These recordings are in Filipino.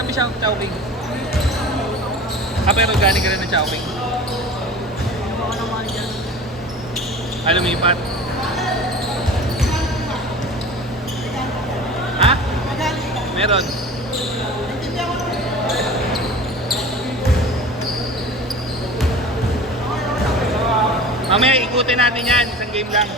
Kami siya Chowking. Pero galing ka rin ng Chowking. Lumipat. Ha? Meron. Mamaya ikutin natin yan. Isang game lang.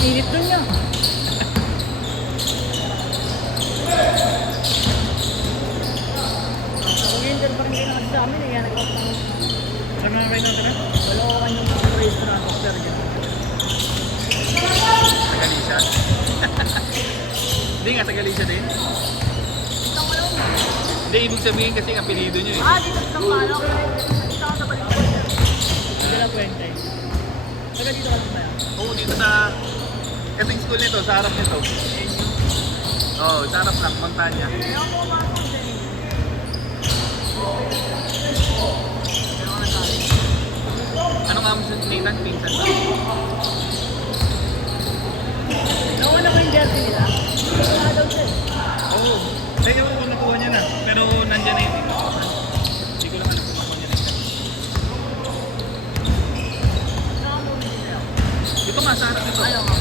Init dun niya. Mag-enter pa rin kayo na kasi sa amin. Kaya nagpapang... Saan mga kayo natin? Wala ko kanyang restaurant officer dyan. Tagalisa? Hindi nga, Tagalisa din. Ito ko lang. Hindi, ibig sabihin kasi ang apelido nyo eh. Dito sa Palo. Dito ako sa balikan. Dila Puente. Taga dito ka lang ba yan? Oo, dito sa... Ito yung school nito, sa harap nito. Oo, sa harap lang, Montanya. Kaya ako pumasok dyan eh. Ano nga mo sa Nathan? Pinsan ba? Nauna ko yung jersey nila. Wala daw siya. Oo. Teka ko nakuha niya na. Pero nandyan na yun. Hindi ko lang alam kung nakuha niya na yun. Dito nga, sa harap nito. Ayaw nga.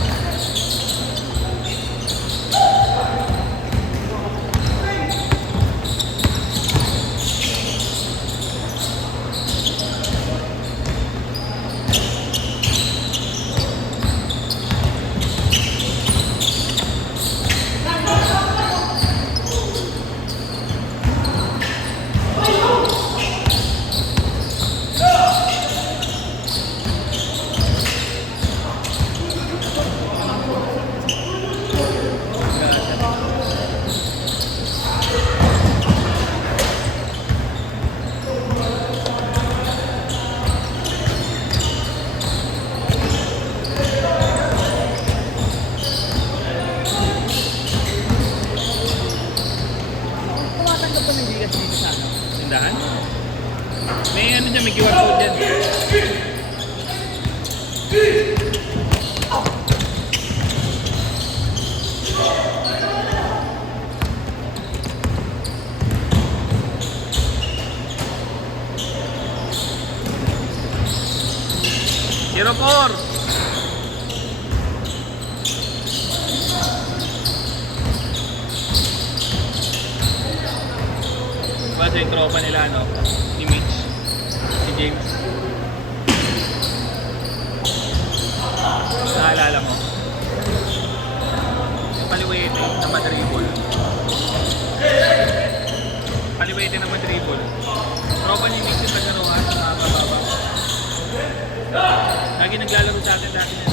Tumatanggap pa ng bigas dito sa ano? Tindahan? May ano dyan, may QR code dyan. Zero 4. Basta yung tropa nila, no? Si Mitch, si James. Naalala mo? Yung paliwete na madribble. Paliwete na madribble. Tropa ni Mitch yung nagkaroon, mga kababa. Lagi naglalaro sa atin dati yan.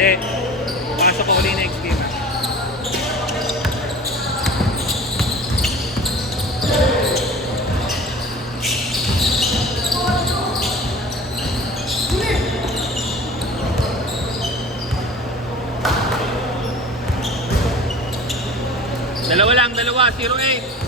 Kasi, pasok ko uli next game. Dalawa lang, 0-8.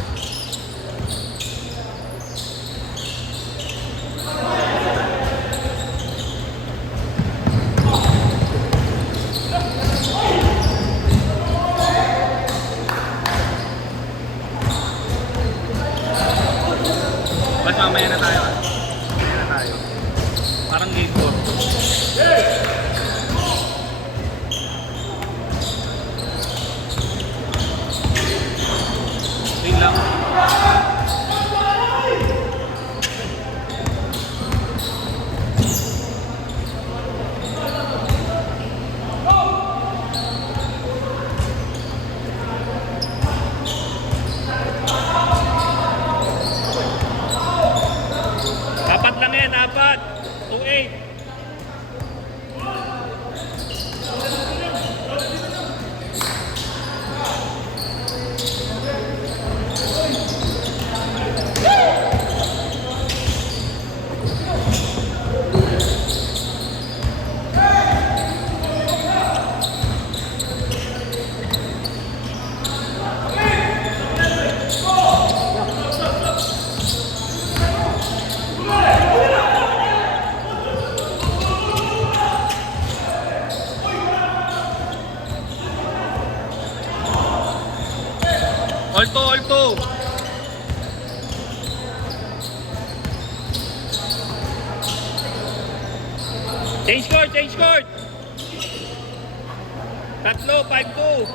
Change court, change court. Tatlo, 5-2.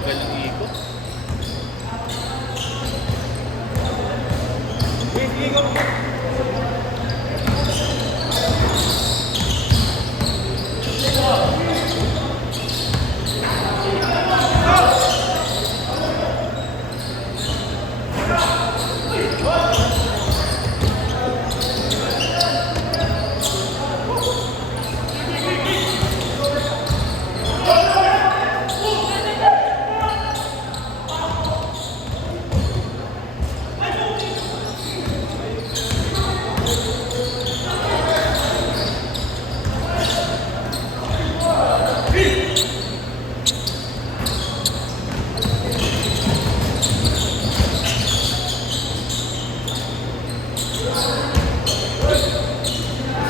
Bagal ng ikot.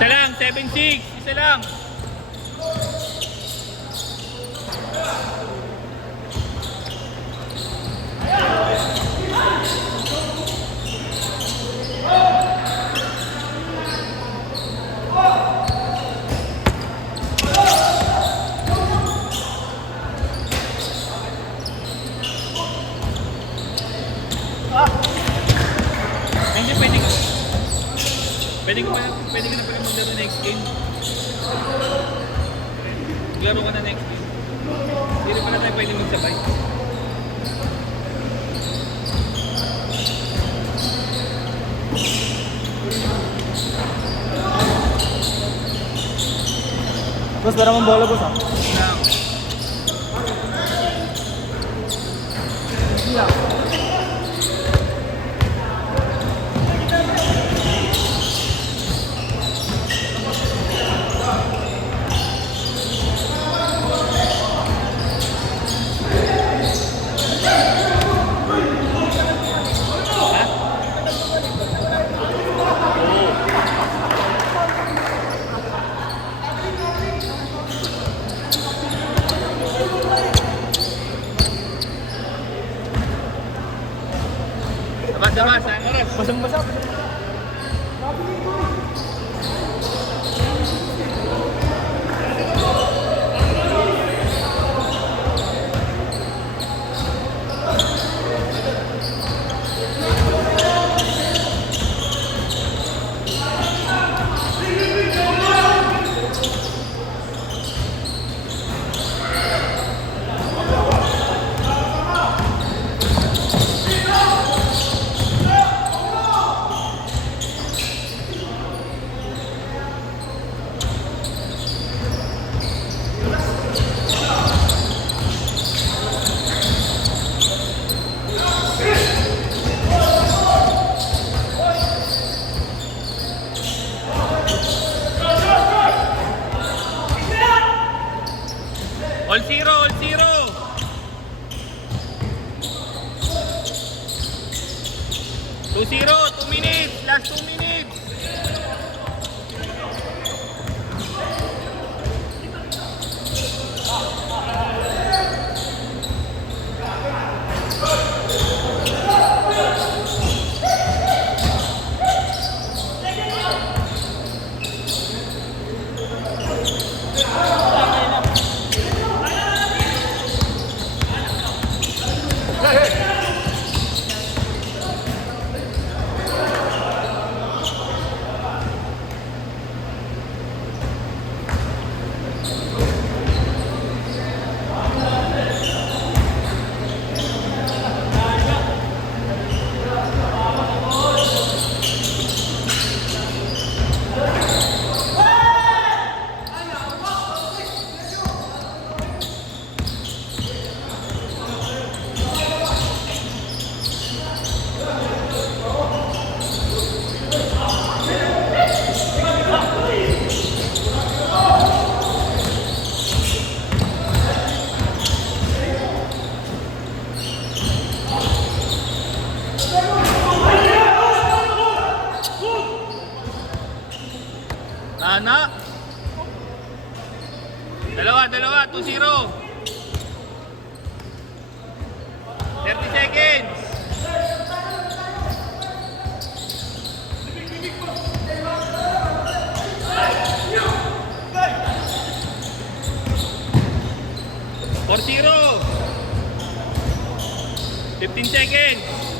Isa lang, 7-6. Isa lang. Hindi pwede ka. Pwede ka na pala maglaro next game. Maglaro ka na next game. Hindi rin pala tayo pwede magsabay. Boss, parang ang bola, boss, ah. Lang. Labas, sayang oras. Basang-basa. All zero, all zero. Two zero, 2 minutes, last 2 minutes. Ana. Dalawa, 2-0. 30 seconds. For 0. 15 seconds.